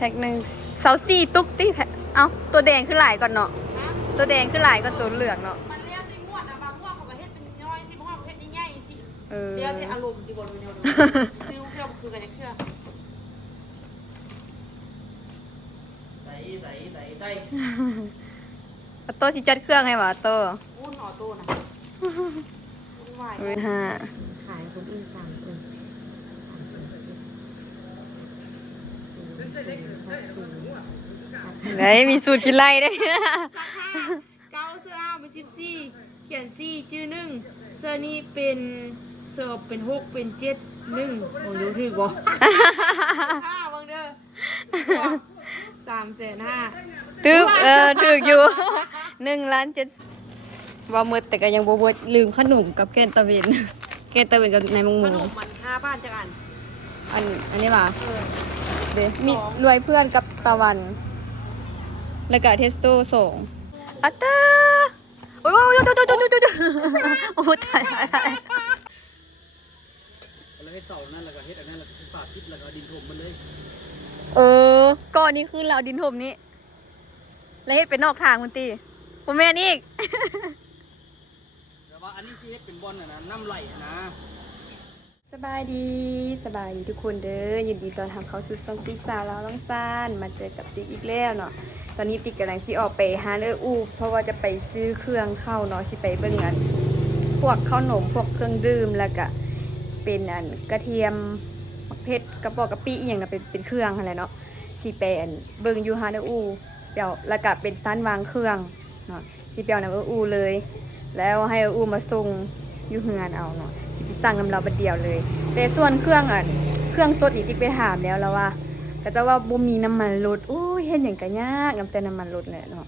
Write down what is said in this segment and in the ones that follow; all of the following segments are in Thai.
พ็คหนึ่งเสาสี่ตุ๊กติเอ้าตัวแดงขึ้นหลายก่อนเนาะตัวแดงขึ้นหลายก็ตัวเหลืองเนาะมันเรียกในงวดนะบางงวดเขาก็เฮ็ดเป็นย่อยสิบห้องเฮ็ดใหญ่ๆสิเรียกที่อารมณ์ดีกว่าเลยซื้อเครื่องคือกันอย่างเครื่องได้โต้สิจัดเครื่องให้หวะโต้วุ่นออโต้นะวุ่นวายเลยฮะขายคนอื่นสั่งไหนมีสูตรกินไล่ได้เก้าเสื้ออ้าวเป็น14เขียน4ชื่อ1เสื้อนี้เป็นเสื้อเป็น6เป็น7 1โอ้ยรู้ถึกบ่5บังเด้อ350,000ตึ๊บถึกอยู่1,700,000ว่ามืดแต่ก็ยังบ่ลืมขนมกับแกนตะเวนแกนตะเวนกับในมังหมูขนมมัน5บ้านจักอันนี้ว่ะเด้มีรวยเพื่อนกับตะวันแล้วก็เทสโต้ส่งอัตตาโอ้ยโอ้ตายแล้วให้เสานั่นแล้วก็เฮ็ดอันนั้นแล้วก็ฝาพิษแล้วก็ดินถมมันเลยก้อนนี้คือเราดินถมนี้แล้วเฮ็ดเป็นนอกทางคุณตีผมแม่นอีกแต่ว่าอันนี้ที่เฮ็ดเป็นบอลน่ะนะน้ำไหลนะสบายดีทุกคนเด้อยินดีต้อนรับเข้าสู่ช่องติ๊กสาวลาวน้องซ่านมาเจอกับติ๊กอีกแล้วเนาะตอนนี้ติ๊กกำลังสิออกไปหาเพราะว่าจะไปซื้อเครื่องเข้าเนาะสิไปเบิ่งอันพวกขนมพวกเครื่องดื่มแล้วก็เป็นอันกระเทียมเพชรกระป๋อกระปิอีหยังน่ะเป็นเครื่องอะไรเนาะสิไปอันเบิ่งอยู่หาสิเปียวแล้วก็เป็นชั้นวางเครื่องเนาะสิเปียวนำเลยแล้วให้มาส่งอยู่เฮือนเอาเนาะสิไปสั่งนำเราบัดเดียวเลยแต่ส่วนเครื่องสดอีกติ๊กไปถามแล้วว่าก็จะว่าบ่มีน้ำมันรถโอ้ยเฮ็ดหยังก็ยากนำแต่น้ำมันรถแหละเนาะ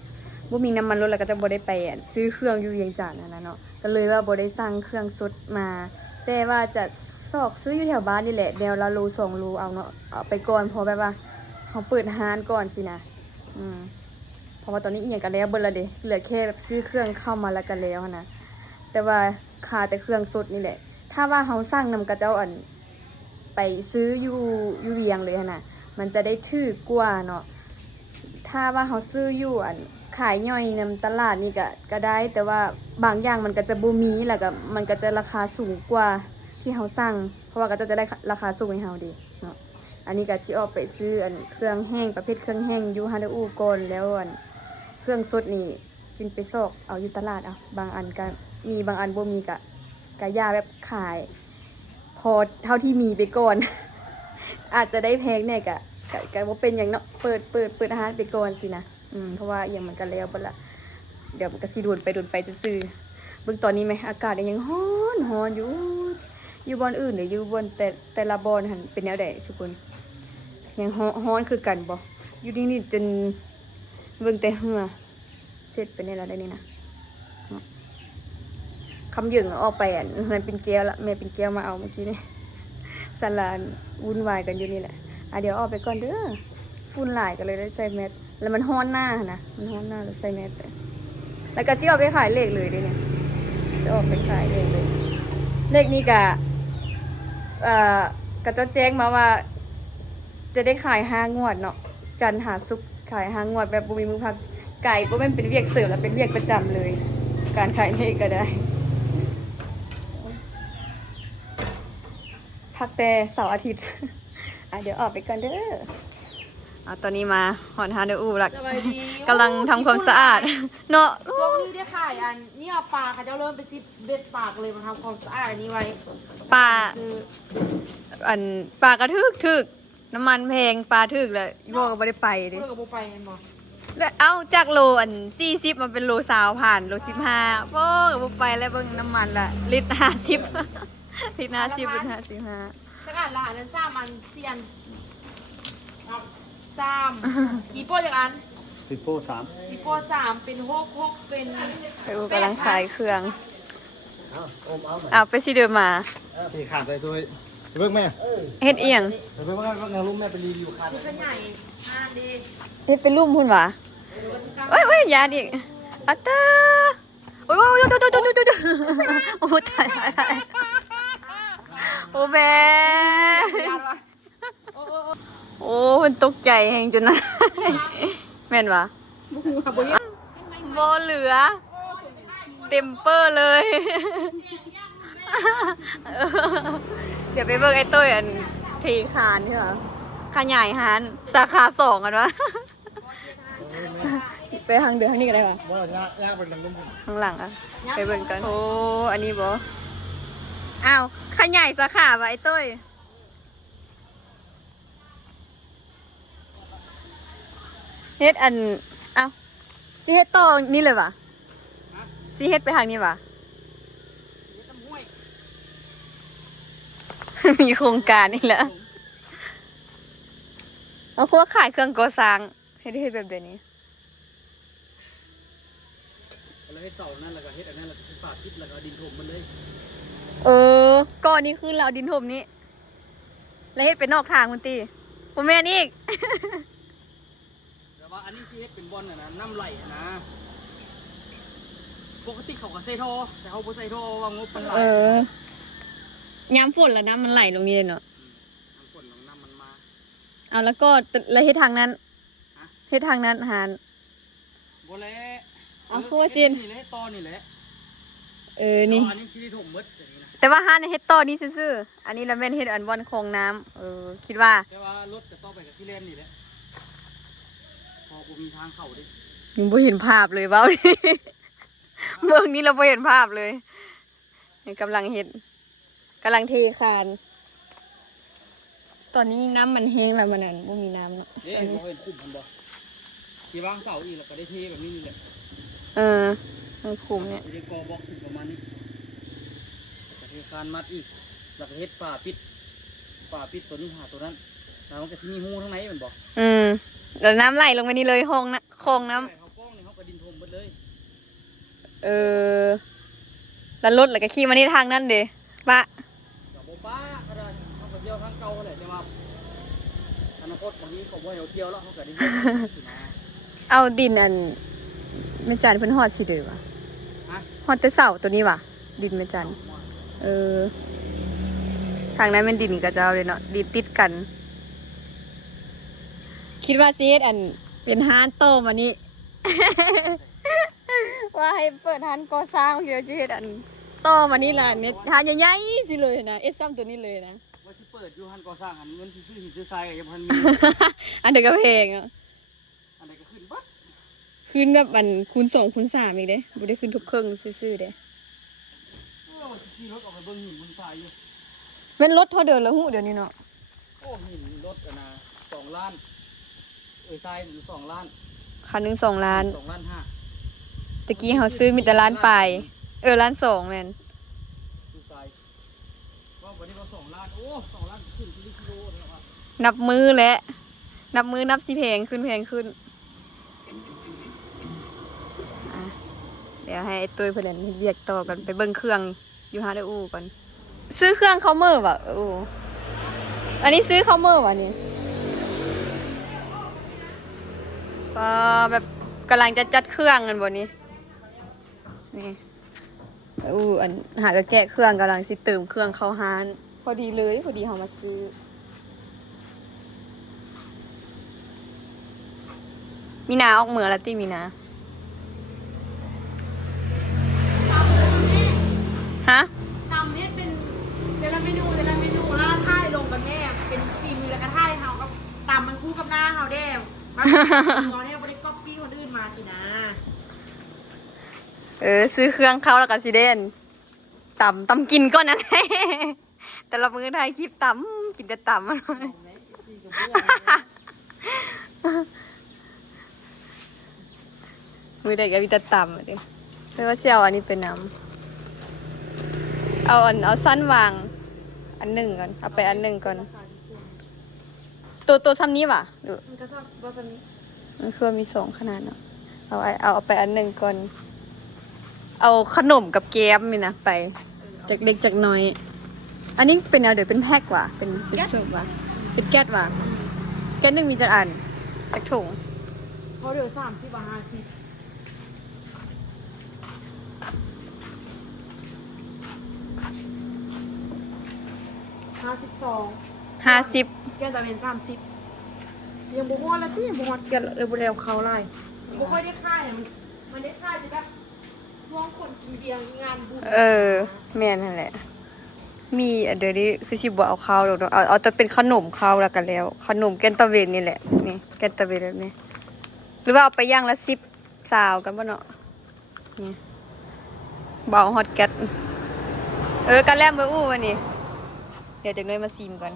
บ่มีน้ำมันรถแล้วก็จะบ่ได้ไปซื้อเครื่องอยู่เวียงจันทน์นั่นน่ะเนาะก็เลยว่าบ่ได้สั่งเครื่องสดมาแต่ว่าจะซอกซื้ออยู่แถวบ้านนี่แหละแนวละโล2โลเอาเนาะเอาไปก่อนพอแบบว่าเฮาเปิดร้านก่อนสินะเพราะว่าตอนนี้อีหยังก็แล้วเบิดแล้วเด้เหลือแค่แบบซื้อเครื่องเข้ามาแล้วก็แล้วนะแต่ว่าขาดแต่เครื่องสดนี่แหละถ้าว่าเฮาสั่งนำกระเจ้าไปซื้ออยู่เวียงเลยนะมันจะได้ถูกกว่าเนาะถ้าว่าเฮาซื้ออยู่ขายย่อยนำตลาดนี่ก็ได้แต่ว่าบางอย่างมันก็จะบ่มีแล้วก็มันก็จะราคาสูงกว่าที่เฮาสั่งเพราะว่าก็จะได้ราคาสูงให้เฮาดีเนาะอันนี้ก็สิออกไปซื้อเครื่องแห้งประเภทเครื่องแห้งอยู่ฮาอูก่อนแล้วเครื่องสดนี่จินไปซอกเอาอยู่ตลาดเอาบางอันก็มีบางอันบ่มีก็ย่าแบบขายพอเท่าที่มีไปก่อน อาจจะได้แพงแน่ก็บ่เป็นอย่างเนาะเปิดอาหารไปก่อนสินะเพราะว่าอย่างมันก็แล้วบ่ละเดี๋ยวมันก็สิโดนไปซื่อๆเบิ่งตอนนี้ไหมอากาศยังร้อนอยู่บอนอื่นหรืออยู่บนแต่ละบอนหั่นเป็นแนวใดทุกคนยังร้อนคือกันบ่อยู่นี่จนเบิ่งแต่เหือเสร็จเป็นได้แล้วได้นี่นะคำหยึงออกไปเฮือนเป็นแก้วละแม่เป็นแก้วมาเอาเมื่อกี้นี่สลานวุ่นวายกันอยู่นี่แหละเดี๋ยวออกไปก่อนเด้อฝุ่นหลายก็เลยได้ใส่แมสแล้วมันร้อนหน้านะมันร้อนหน้าแล้วใส่แมสไปแล้วก็สิออกไปขายเลขเลยเด้เนี่ยจะออกไปขายเลขเลยเลขนี้ก็เจ้าแจ้งมาว่าจะได้ขาย5 งวดเนาะจันทร์หาศุกร์ขาย5 งวดแบบบ่มีมือพักไก่บ่แม่นเป็นเวียกเสริมแล้วเป็นเวียกประจำเลยการขายเลขก็ได้พักแต่เสาร์อาทิตย์เดี๋ยวออกไปกันเด้อตอนนี้มาหอนฮาเดอูละกำลังทำความสะอาดเนาะช่วงนี้ได้ขายนี่เอาปลาเขาจะเริ่มไปซิดเบ็ดปากเลยมาทำความสะอาดอันนี้ไว้ปลากระทึกน้ำมันแพงปลาทึกเลยพวกก็ไม่ได้ไปดิพวกก็ไม่ไปกันบ่แล้วจากโล40มาเป็นโล20ผ่านโล15พวกก็ไม่ไปแล้วเบิ่งน้ำมันละลิตร50ลิตร50เป็น55ถ้าอ่านละนั้น3 อัน4 อัน3กี่โป้จากอันปิโป้3เป็น6เป็นไปอูกำลังขายเครื่องเอาไปสิเดินมาพี่ขาดไปตัวเบิ่งแม่เฮ็ดเอียงไปเบิ่งว่าแนวรูปแม่ไปรีวิวขาดขยายดี เฮ็ดเป็นรูปพุ่นหว่าโอ้ยยาดิอัตตาโอ้ยโอ้ตายโอ้แม่โ โอ้มันตกใจแฮงจนนะ แม่นวะ บุหัวบุเห็น บ่เหลือ เต็มเปอร์เลย เดี๋ยวไปเบิ่งไอ้ตุ้ยอันทีคานนี่เหรอขยายหานสาขา2กันวะ ไปทางเดือทางนี้กันได้ปะ ว่าย่างเป็นลำนุ่ม ข้างหลังอะไปเบิ่งกัน โอ้ อันนี้บ่อ้าวขยายสาขาว่ะไอ้ตุ้ยเฮ็ดอันอ้าวสิเฮ็ดต่อนี่เลยวะสิเฮ็ดไปทางนี้วะ มีโครงการนี่แหละเอาพวกขายเครื่องก่อสร้างเฮ็ดแบบเดี๋ยวนี้ แล้วเฮ็ดเสานั่นแล้วก็เฮ็ดอันนั้นแล้วก็ฝาพิษแล้วก็ดินถมมันเลย เออก้อนนี้คือเราดินถมนี้แล้วเฮ็ดไปนอกทางคุณตีผมแม่นอีก แต่ว่าอันนี้ที่เฮ็ดเป็นบอลน่ะนะน้ำไหลนะปกติเขาก็ใส่ท่อแต่เขาบ่ใส่ท่อว่างบมันไหล เออยามฝนแล้วน้ำมันไหลลงนี่เลยเนาะ น้ำฝนน้ำมันมา เอาแล้วก็แล้วเฮ็ดทางนั้นเฮ็ดทางนั้นหาร บ่แล้ว เอาคือว่าจีน นี่แหละตอนี่แหละ นี่ อันนี้ที่ถมหมดอย่างนี้นะ แต่ว่าหารในเฮ็ดต่อนี้ซื่อๆอันนี้เราแม่นเฮ็ดอันบอนคลองน้ำคิดว่า แต่ว่ารถจะต่อไปกับที่เล่นนี่แหละพอกูมีทางเข้าดิ ยังบ่เห็นภาพเลยเว้า เมืองนี้เราบ่เห็นภาพเลยกำลังเฮ็ดกำลังเทคาน ตอนนี้น้ำมันแห้งแล้วมันนั่นบ่มีน้ำเนาะ เด้บ่เห็นคุ้มมันบ่ที่วางเสาอีกแล้วก็ได้เทแบบนี้นี่แหละ มันคุมเนี่ย จะได้กอบล็อกถึงประมาณนี้แล้วก็เทคานมัดอีกแล้วก็เฮ็ดฝาปิดตัวนี้หาตัวนั้นแล้วมันก็สิมีหูข้างในแมันบ่ แล้วน้ำไหลลงไปนี่เลยห้องนะคลองน้ เขากล้องนี่เขาก็ดินถมหมดเลย ำแล้วรถแล้วก็ขี่มานี่ทางนั้นเด้ปะ กับโบป้าก็ได้เขาก็เที่ยวทางเก่าแหละแต่ว่าอนาคตบางทีเขาบ่ให้เราเที่ยวแล้วเขาก็ได้เที่ยวนะ เอาดินอันแม่จันเพิ่นฮอดสิเด้อวะ ฮะ ฮอดแต่เสาตัวนี้วะดินแม่จันทางนั้นเป็นดินกระเจ้าเลยเนาะดินติดกัน คิดว่าสิเฮ็ดอันเป็นห้านโตมานี่ ว่าให้เปิดห้านก่อสร้างเดี๋ยวสิเฮ็ดอันโตมานี่ล่ะเนี่ยห้านใหญ่ๆสิเลยนะซ้ำตัวนี้เลยนะ ว่าที่เปิดอยู่หันก่อสร้างหันเงินที่ซื้อหินซื้อทรายก็ยังพันมี อันเดียวก็เพลงอ่ะ อันไหนก็ขึ้นปั๊บ ขึ้นแบบอันคูณ2คูณ3อีกเด้บ่ได้ขึ้นทุกเครื่องซื่อๆเด้ โอ้ขี่รถออกไปเบิ่งหินบนทรายอยู่ แม่นรถเท่าเดิมแล้วฮู้เดี๋ยวนี้เนาะ โอ้หินรถอะนะ2 ล้านทรายหรือ2 ล้าน คันหนึง2 ล้าน 2 ล้าน 5 ตะกี้เฮาซื้อมีแต่ล้านปลายล้าน2แม่น ซื้อทรายว่าวันนี้ก็2 ล้านโอ้2 ล้านขึ้นที่กิโลเนี่ยว่ะ นับมือและนับสิแพงขึ้นอ่ะเดี๋ยวให้ไอ้ตุ้ยเพิ่นนั่นเรียกต่อกันไปเบิ่งเครื่องอยู่หาได้อู่ก่อนซื้อเครื่องเคาน์เมอร์ว่ะอันนี้ซื้อเคาน์เมอร์ว่ะนี่แบบกำลังจะจัดเครื่องกันบ่นี้นี่อันหากะแกะเครื่องกำลังสิเติมเครื่องเข้าร้านพอดีเฮามาซื้อมีนาออกเมืองแล้วติมีนาฮะ ทำให้เป็นเดี๋ยวละเมนูแล้วท่ายลงกันแม่เป็นชีมือแล้วก็ท่ายเฮากับตำมันคู่กับหน้าเฮาแด้บางทีเนี่ยบ่ได้ก๊อปปี้คนอื่นมาสินะ ซื้อเครื่องเข้าแล้วก็สิเด่นตำกินก่อนนั่นแหละแต่ละมื้อถ่ายคลิปตำกินแต่ตำมื้อใดก็มีแต่ตำดิไม่ว่าสิเอาอันนี้เป็นน้ำเอาสั้นวางอันหนึ่งก่อนเอาไปอันหนึ่งก่อนตัวซ้ำนี้ว่ะดู มันก็ชอบว่าจะมี มันคือมี2ขนาดเนาะเอาไปอันหนึ่งก่อนเอาขนมกับแก้มนี่นะไปจากเล็กจากน้อยอันนี้เป็นแนวเดี๋ยวเป็นแพ็คว่ะเป็นชุดว่ะเป็นแก๊สว่ะแก๊สหนึ่งมีจากอันจากถุง เพราะเดี๋ยว30 บาท 52 50 แก้วตาเป็น30 ยังบ่ฮอดแล้วสิยังบ่ฮอดแกะบ่ได้เอาเขาไล่บ่ค่อยได้ค่ายอะมันได้ค่ายจะแบบช่วงคนกินเบียร์งานบุญ แม่นนั่นแหละ มีเดี๋ยวนี้คือสิบ่เอาข้าวดอกเนาะเอาแต่เป็นขนมข้าวแล้วกันแล้ว ขนมแกนตะเวนนี่แหละ นี่แกนตะเวนแบบนี้ หรือว่าเอาไปย่างละ10ซาวกันบ่เนาะนี่บ่เอาฮอตแก๊สกันแลมเบิ่งอู้วันนี้เดี๋ยวจักหน่อยมาซิมก่อน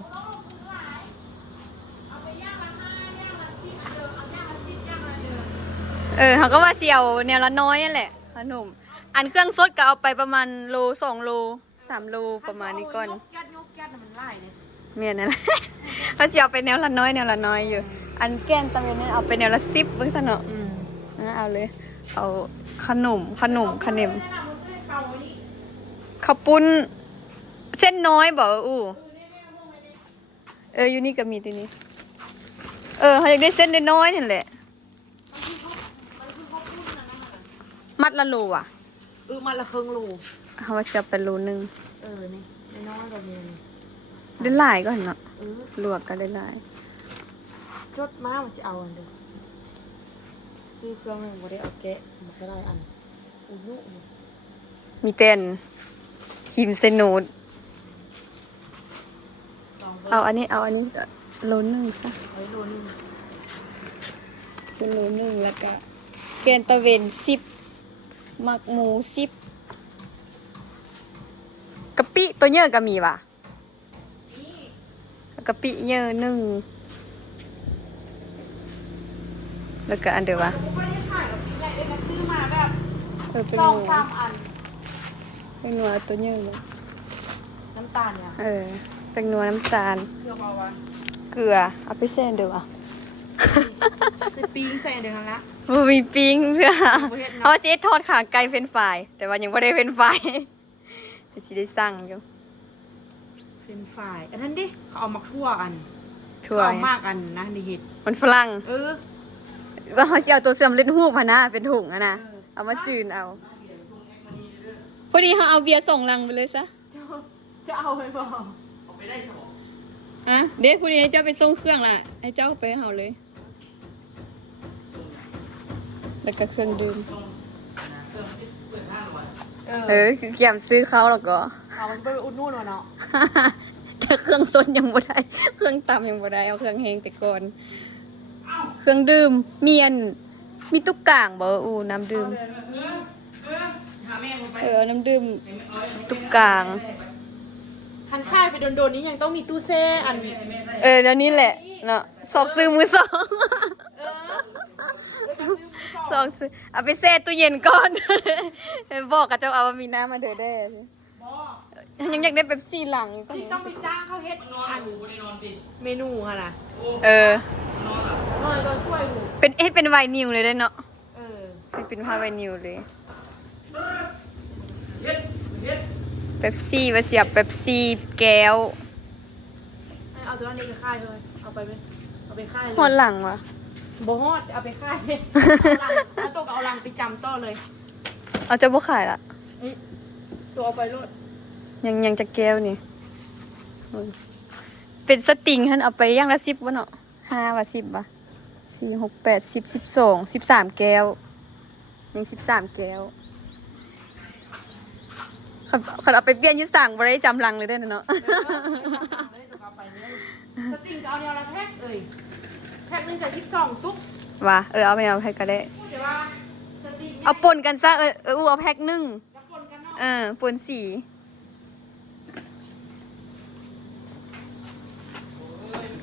เอาไปย่างละ5ย่างละ10อันเดิมเอาย่างละ10ย่างละเดิม เขาก็ว่าสิเอาแนวละน้อยนั่นแหละขนม อันเครื่องสดก็เอาไปประมาณโล2โล3โลประมาณนี้ก่อน ยกแก๊สน่ะมันไล่เลย เมียนั่นแหละ เขาสิเอาไปแนวละน้อยแนวละน้อยอยู่ อันแกนตะเวนนั้นเอาไปแนวละ10เบิ่งซะเนาะเอาเลย เอาขนมขนมข้าวปุ้นเส้นน้อยบ่อู้อยู่นี่ก็มีตัวนี้เขาอยากได้เส้นน้อยๆนั่นแหละ มัดละโลอ่ะ มันละครึ่งโล เขาว่าจะเป็นโลนึง นี่น้อยๆแบบนี้ ได้หลายก็เห็นเนาะ เออ ลวกก็ได้หลาย รถม้ามันสิเอาอันเด้อซื้อเครื่องนึงบ่ได้เอาแกะมันก็ได้อันอู้หู มีเต้นหิมเซโนดเอาอันนี้โลนึงซะ ไว้โลนึง เป็นโลนึงแล้วก็แกนตะเวน10มักหมู10กะปิตัวเยอะก็มีว่ะกะปิเยอะ1แล้วก็อันเดียววะ ไม่ได้ขายหรอกใหญ่เลยนะซื้อมาแบบ เป็น ส ห อง นัว สามอัน เป็นหนัวตัวเยอะเลย น้ำตาลเนี่ย เป็นหนัวน้ำตาล เกลือเบาหวาน เกลือเอาไปเส้นเดียวอ่ะ ใส่ปีงใส่เดี๋ยวนั้นละ มีปิ้งเพื่อ บ่เฮ็ดนะ เขาจะทอดขาไก่เฟรนช์ฟรายแต่ว่ายังไม่ได้เฟรนช์ฟรายแต่จะได้สั่งอยู่ เป็นฝ่ายอันนั้นดิเขาเอามักทั่วอัน ถั่ว เขาเอามากอันนะในเห็ด มันฝรั่ง ว่าเขาจะเอาตัวเสื่อมเล่นหูกมานะเป็นถุงอะนะเอามาจืนเอาพอดีเขาเอาเบียร์ส่งลังไปเลยซะ จะเอาไปบอก เอาไปได้สมอง เด็กพอดีให้เจ้าไปส่งเครื่องล่ะให้เจ้าไปเอาเลย แล้วก็เครื่องดื่ม เครื่องที่เปิดห้างหรอวะ คือเกี่ยมซื้อเขาแล้วก็ เอามันไปอุดนู่นวะเนาะ แต่เครื่องส้นยังบ่ได้ เครื่องตำยังบ่ได้เอาเครื่องแห้งไปก่อน เครื่องดื่มมีตุ๊กก่างบ่อู้น้ำดื่ม หาแม่ผมไป เอาน้ำดื่มตุ๊กก่าง คันค่ายไปโดนๆนี้ยังต้องมีตู้แช่อัน เดี๋ยวนี้แหละเนาะสอกซื้อมือสองสอกซื้อเอาไปแช่ตู้เย็นก่อน บอกกับเจ้าเอาว่ามีน้ำมาเด้อแด้ยังอยากได้เป๊ปซี่หลัง ที่ต้องไปจ้างเขาเฮ็ด นอน อัน หูไม่ได้นอนติ เมนูค่ะนะ โอ้ เออ นอนอ่ะ นอนก็ช่วยหู เป็นไวนิวเลยได้เนาะ เออ เป็นผ้าไวนิวเลย เฮ็ดเฮ็ด เป๊ปซี่มาเสียบเป๊ปซี่แก้ว เอาตัวนี้ไปค่ายเลยเอาไปค่ายเลย หอนหลังวะ บ่ฮอดเอาไปค่ายเอาตัวเอาลังไปจำต่อเลย เอาจะบ่ขายละ ตัวเอาไปรถ ยังจะแก้วนี่โอ้ยเป็นสติงท่านเอาไปย่างละ10วะเนาะ5วะ10วะ4 6 8 10 12 13แก้วยัง13แก้วเขาเอาไปเปลี่ยนอยุสั่งบ่ได้จำลังเลยเด้อเนาะ เอาไปเลยสติงจะเอาเดียวละแพ็คแพ็คนึงจะ12ตุ๊ก ว่ะเอาไปเอาแพ็กก็ได้ เดี๋ยวว่าสติง เอาปนกันซะอู้เอาแพ็กหนึง แล้วคนกันเนาะ ปนสี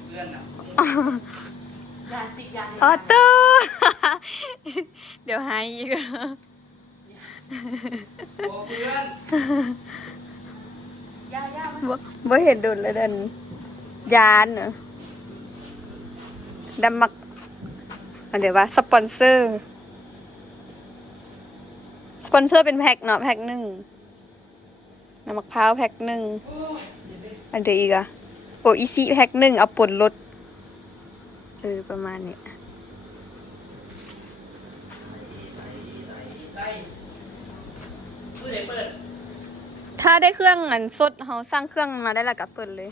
เพื่อนอ่ะ ยาติดยา ออโต้ เดี๋ยวหายอีก โอ้เพื่อน ยา บ่เห็นโดนเลยดันยานเนอะดำมักอันเดี๋ยวว่าสปอนเซอร์เป็นแพ็คเนาะแพ็คหนึ่งน้ำมะพร้าวแพ็คหนึ่งอันเดียวอีกอะโออีซีแพ็คหนึ่งเอาป่นรสประมาณนี้ เปิด ถ้าได้เครื่องอันสดเขาสร้างเครื่องมาได้แล้วก็เปิดเลย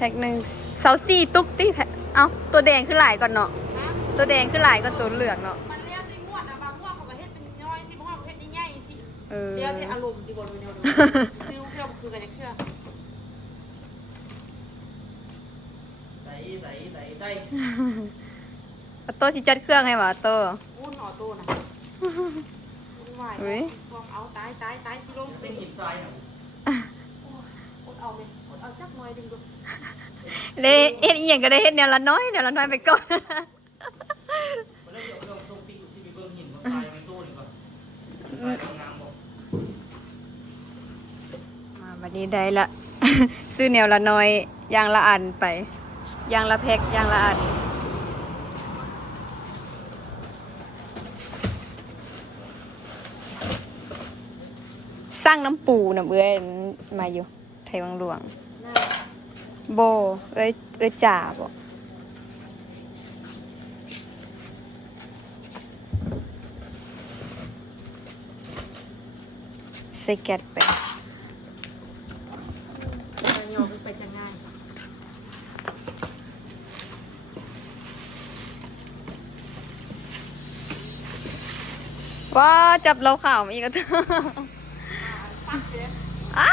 แพ็คหนึ่งเสาสี่ตุ๊กติเอ้าตัวแดงคือหลายก่อนเนาะ ฮะ ตัวแดงคือหลายก็ตัวเหลืองเนาะ มันเรียกที่ม่วนนะบางม่วนเขาก็เฮ็ดเป็นย่อยสิบห้องเฮ็ดใหญ่ๆสิ เออ เรียกที่อารมณ์ดีกว่าเลยเนี่ยซื้อเครื่องคือกันจะเครื่องไต่ ออโต้สิจัดเครื่องให้บ่ออโต้ วุ่นออโต้นะวุ่นวาย เฮ้ย พวกเอาตายสิลง เป็นหินทรายน่ะ อดเอาเลยอดเอาจักหน่อยดึงดู เด้เฮ็ดอีหยังก็ได้เฮ็ดแนวละน้อยไปก่อน มันได้เดี๋ยวเราส่งติ๊กสิไปเบิ่งหินทรายในตู้นี่ก่อนทรายงามบ่ มาวันนี้ได้ละ ซื้อแนวละน้อยอย่างละอันไปอย่างละแพ็คอย่างละอันสร้างน้ำปูน้ำเอื้อยมาอยู่ไทยวังหลวง น่า โบเอ้ยจ่าบ่ใส่แก๊สไป จะยอมไปจะง่าย ว้าจับเราข่าวมาอีกแล้ว ปักเลย อ้า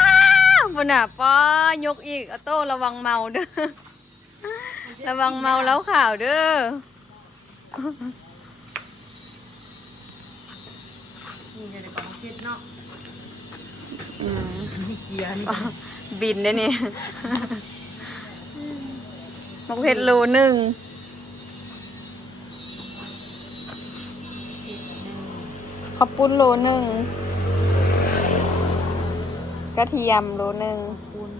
วบุญอ่ะป้ายกอีกออโต้ระวังเมาเด้อ ระวังเมาแล้วข่าวเด้อ นี่เดี๋ยวก่อนเช็ดเนาะ อืม มีเจียนี่ บินได้นี่ มะเขือโลหนึ่งข้าวปุ้นโลหนึ่งกระเทียมโลหนึ่ง คูณ35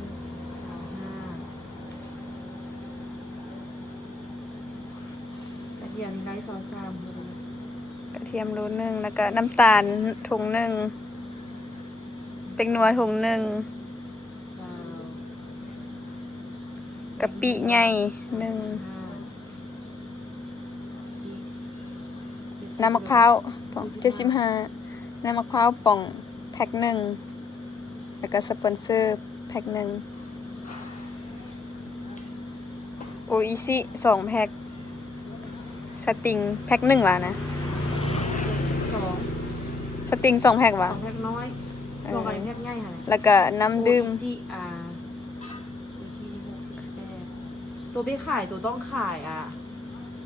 กระเทียมไร้ซอสซ้ำเลย กระเทียมโลหนึ่งแล้วก็น้ำตาลถุงหนึ่งเป็นนัวถุงหนึ่งกะปิใหญ่หนึ่งน้ำมะพร้าวป่อง75น้ำมะพร้าวป่องแพ็คหนึ่งแล้วก็สปอนเซอร์แพ็คหนึ่งโออิซิ2แพ็คสติงแพ็คหนึ่งว่ะนะ สอง สติง2แพ็คว่ะ แพ็คน้อยลงไปแพ็คง่ายค่ะ แล้วก็น้ำดื่ม ที่ตัวไปขายตัวต้องขาย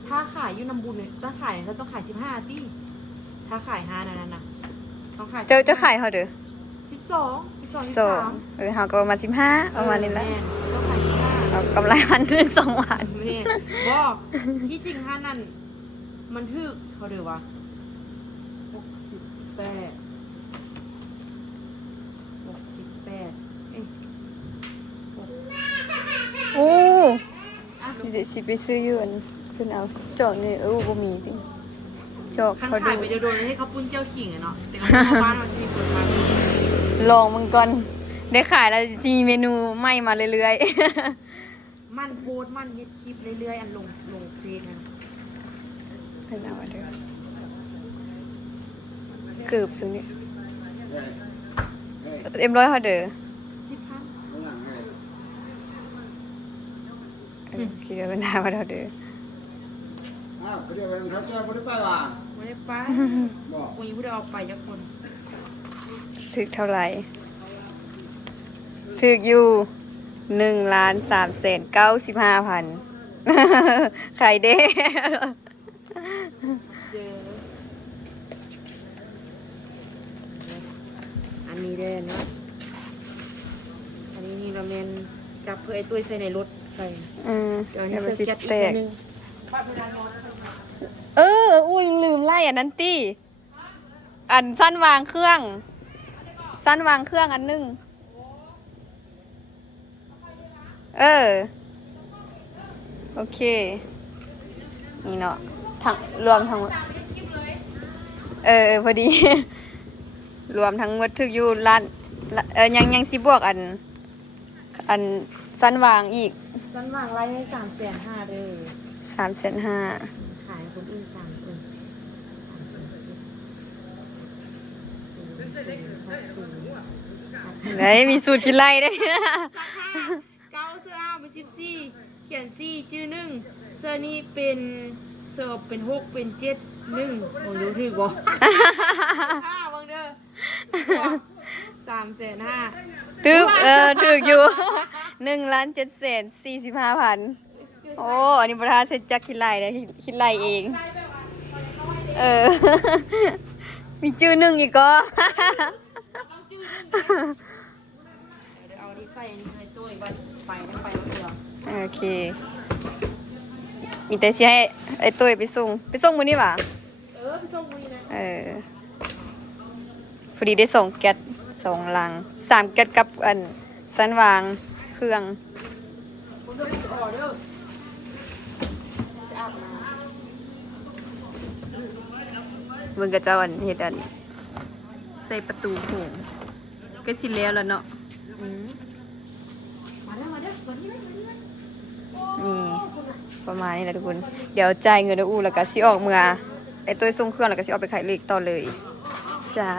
ถ้าขายยุ่นำบุญเนี่ยถ้าขายเนี่ยต้องขาย15ตี้ถ้าขาย5นั่นน่ะต้องขาย จะขายเขาเด้อ 12 2เฮาก็ประมาณ15ประมาณนี้แหละ ต้องขาย15 เอากำไรวันหนึง2วัน แม่บอกที่จริงห้านั่นมันถึกเขาเดี๋ยววะ68เอ้ย โอ้ อ่ะ เดี๋ยวสิไปซื้ออยู่อันเพิ่นเอาจอกนี่บ่มีติจอก คัน เขา ขาย ดู ไปเดี๋ยวโดนให้เขาปุ้นเจ้าขิงอะเนาะแต่เขาเข้าบ้านมันจะมีคนมา ลองมึงก่อนได้ขายแล้วจะมีเมนูใหม่มาเรื่อย มันโพสต์มันเฮ็ดคลิปเรื่อยๆอันลงเฟซนะ ๆเพิ่นเอาเด้อเกือบถึงนี่เอ็มร้อยเฮาเด้อ 10,000 คิดว่าเป็นหน้ามาเท่าเด้อ อ้าวเขาเรียกว่าเขาจะบ่ได้ไปว่ะ ไม่ได้ไป บอก วันนี้ผู้ใดเอาไปจักคน ถึกเท่าไหร่ถึกอยู่1,395,000 ไข่เด้ เจออันนี้ได้เนาะอันนี้นี่เราเมนจับเพื่อไอ้ตุ้ยใส่ในรถไป เดี๋ยวนี้ มั เสื้อแก๊สอีก แต ตัว ก หนึง อู้ลืมไล่อันนั้นตี้อันสั้นวางเครื่อง สั้นวางเครื่องอันหนึงโอเค นี่เนาะทั้งรวมทั้งหมดพอดี รวมทั้งหมดถึกอยู่ร้านยังสิบวกอันสั้นวางอีก สั้นวางไล่ให้350,000เด้อ 350,000 ขายคนอื่น3คน ไหนมีสูตรคิดไล่ได้ เก้าเสื้อเอาไป 14เขียน4จื้อ1เสื้อนี้เป็นเสื้อเป็น6เป็น7 1บ่รู้ถูกบ่ 5บังเด้อ3,500,000 ตึ๊บถูกอยู่ 1,745,000โอ้อันนี้ประธานเสร็จจากคิดไล่เลยคิดไล่เอง มีจื้อหนึ่งอีกก็ เอานี่ใส่นี่ในตู้อีกวันไปนั่งไปเดียว โอเคมีแต่สิให้ไอ้ตุ้ยไปส่งมื้อนี้หว่า ไปส่งมือนะ พอดีได้ส่งแก๊ส2 ลัง 3 แก๊สกับอันสันวางเครื่อง ผมจะออเด้อจะอาบน้ มึงก็จะอันเฮ็ดอันใส่ประตูโหงก็สิแล้วล่ะเนาะ ำมาเด้อวันนี้เลยนี่ประมาณนี้แหละทุกคน เดี๋ยวจ่ายเงินแล้วแล้วก็สิออกเมื่อไอ้ตุ้ยส่งเครื่องแล้วก็สิเอาไปขายเลขต่อเลยจ้า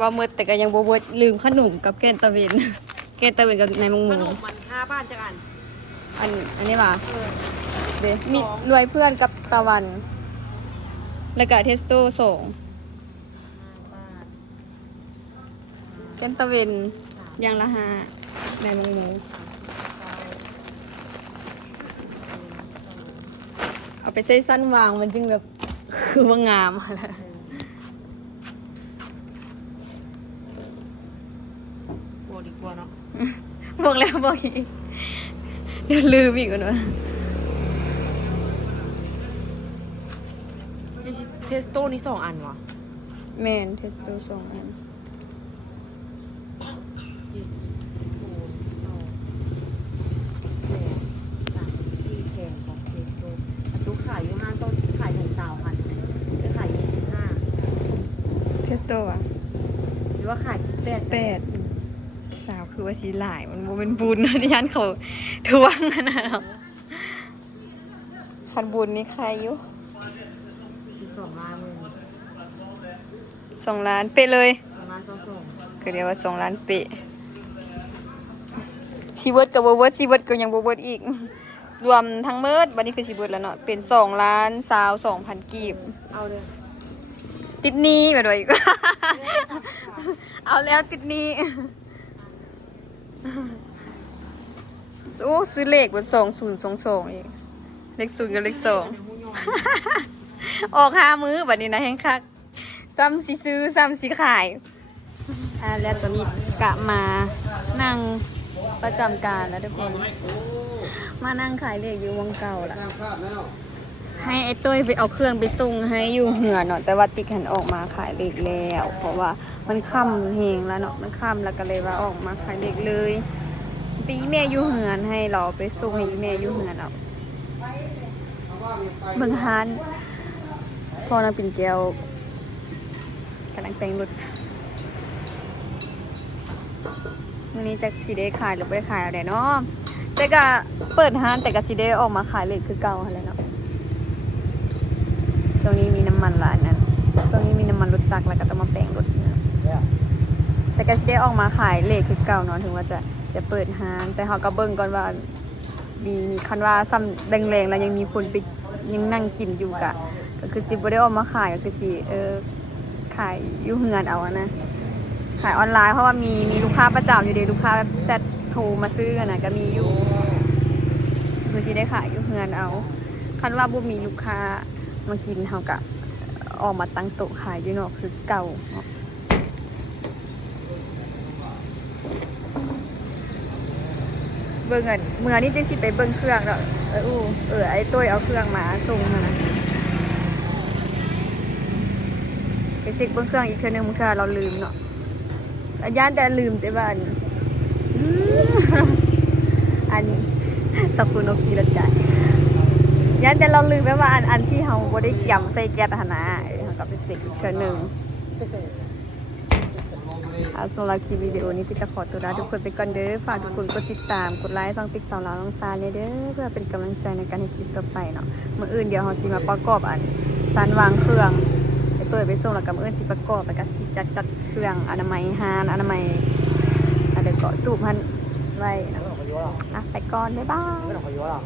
ว่ามืดแต่ก็ยังบ่เบิดลืมขนมกับแกงตะเวน แกงตะเวนกับในมัง ข หมู นมมัน5 บ้านจักอัน อันนี้ว่าเด้มีรวยเพื่อนกับตะวัน แล้วก็เทสโต้ส่ง 5 บ้าน แกงตะเวนอย่างละ5ในมังหมูเอาไปใส่สั้นวางมันจึงแบบ คือว่างามอะไร โบดีกว่าเนาะ บอกแล้วบอกอีกเดี๋ยวลืมอีกว่า เทสโต้นี่2 อันวะ แมนเทสโต้ส่งอัน แกงของเทสโต้ตู้ขายอยู่ห้างต้นขายถึง20,000จะขาย25เทสโต้อะ หรือว่าขาย8สาวคือว่าสีหลายมันบ่เป็นบุญนะที่ยันเขาทวงกันนะเนาะคันบุญนี่ใครอยู่ ที่2 ล้านเลย 2 ล้านเป๊ะเลย ประมาณ2 คือเรียกว่า2 ล้านเป๊ะชีวิตกับบ่เบิดชีวิตก็ยังบ่เบิดอีก รวมทั้งเมิดบัดนี้คือชีวิตแล้วเนาะเป็น2,22,000 กีบ เอาเลย ติดหนี้มาด้วยอีก เอาแล้วติดหนี้โอ้ซื้อเลขบน2022อีกเลข0กับเลข2ออก5 มื้อบัดนี้นะแฮงคักซ้ำสิซื้อซ้ำสิขายแล้วตอนนี้กะมานั่งประจำการแล้วทุกคนมานั่งขายเลขอยู่วงเก่าล่ะ ทางภาพแล้ว ให้ไอ้ตุ้ยไปเอาเครื่องไปส่งให้อยู่เหือเนาะแต่ว่าติ๊กหันออกมาขายเด็กแล้ว เพราะว่ามันค่ำเฮงแล้วเนาะมันค่ำแล้วก็เลยว่าออกมาขายเด็กเลยตีแม่อยู่เหือนให้เราไปส่งให้แม่อยู่เหือนเอาเบิ่งฮานพอนางปิ่นแก้วกำลังแต่งรถวันนี้จะสิได้ขายหรือไม่ได้ขายอะไรเนาะแต่ก็เปิดฮานแต่ก็สิได้ออกมาขายเลยคือเก่าอะไรเนาะ ตรงนี้มีน้ำมันร้านนั้นตรงนี้มีน้ำมันรถจักรแล้วก็ต้องมาแปลงรถนะแต่ก็สิได้ออกมาขายเลขคือเก่าเนาะถึงว่าจะเปิดห้างแต่เขาก็เบิ่งก่อนว่าดีมีคันว่าซ้ำแรงๆแล้วยังมีคนไปยังนั่งกินอยู่ก็คือสิบ่ได้ออกมาขายก็คือสิขายอยู่เฮือนเอาอะนะขายออนไลน์เพราะว่ามีลูกค้าประจำอยู่เดีลูกค้าแซดโทรมาซื้อกันนะก็มีอยู่คือสิได้ขายอยู่เฮือนเอาคันว่าบ่มีลูกค้ามากินเขากะออกมาตั้งโต๊ะขายอยู่เนาะคือเก่าเนาะเบิ่งกันเมื่อนี้จังสิไปเบิ่งเครื่องเนาะไอ้ตุ้ยเอาเครื่องมาส่งมานะไปเช็คเบิ่งเครื่องอีกเทื่อนึงเมื่อเราลืมเนาะอาญาแต่ลืมแต่ว่าอันสับคุณโอคีรถจักรยันแต่เราลืมไปว่าอันที่เราบ่ได้เกี่ยมใส่แก๊สหั่นนะเราก็ไปเสกอีกเทื่อนึงสำหรับคลิปวิดีโอนี้ติ๊กจะขอตัวลาทุกคนไปก่อนเด้อฝากทุกคนกดติดตามกดไลค์ช่องติ๊กสาวลาวน้องซาเลยเด้อเพื่อเป็นกำลังใจในการให้คลิปต่อไปเนาะมื้ออื่นเดี๋ยวเราสิมาประกอบอันซันวางเครื่องไปเปิดไปส่งแล้วก็มื้ออื่นสิประกอบแล้วก็สิจัดเครื่องอนามัยหานอนามัยอะไรก็ตู้พันไว้เนาะ ไปก่อนบ๊ายบาย ไม่ต้องขอเยอะหรอก